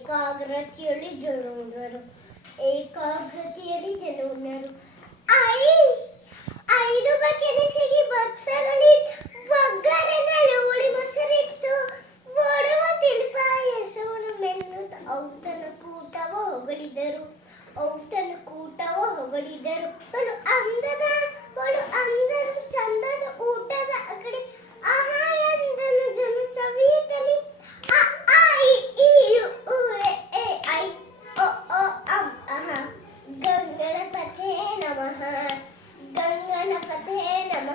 ಏಕಾಗ್ರತೆಯಲ್ಲಿ ಜನರು ಏಕಾಗ್ರತೆಯಲ್ಲಿ ಜನರು ಐ, ಐದು ಸಿಗಿ ಭಕ್ತಗಳಿ ಬಗ್ಗರನಲ್ಲಿ ಉಳಿ ಮೊಸರಿತ್ತು ಓಡುವ ತಿಳಿಪ ಯಸವನು ಮೆಲ್ಲುತ್ತ. ಔತನ ಕೂಟವ ಹೊಗಳಿದರು. ಔತನ ಕೂಟವ ಹೊಗಳಿದರು. నమ గంగణపతే నమ